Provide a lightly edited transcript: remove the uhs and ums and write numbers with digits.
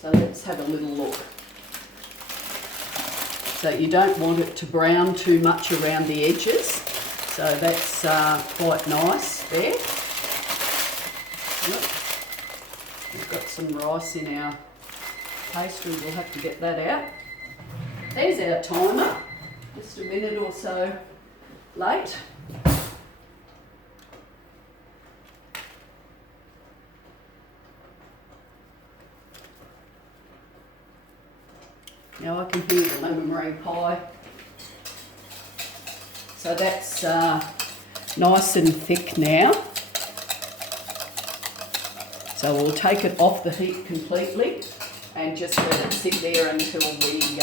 So let's have a little look. So you don't want it to brown too much around the edges. So that's quite nice there. Look, we've got some rice in our pastry. We'll have to get that out. There's our timer. Just a minute or so late. Now I can hear the lemon meringue pie. So that's nice and thick now. So we'll take it off the heat completely and just let it sit there until we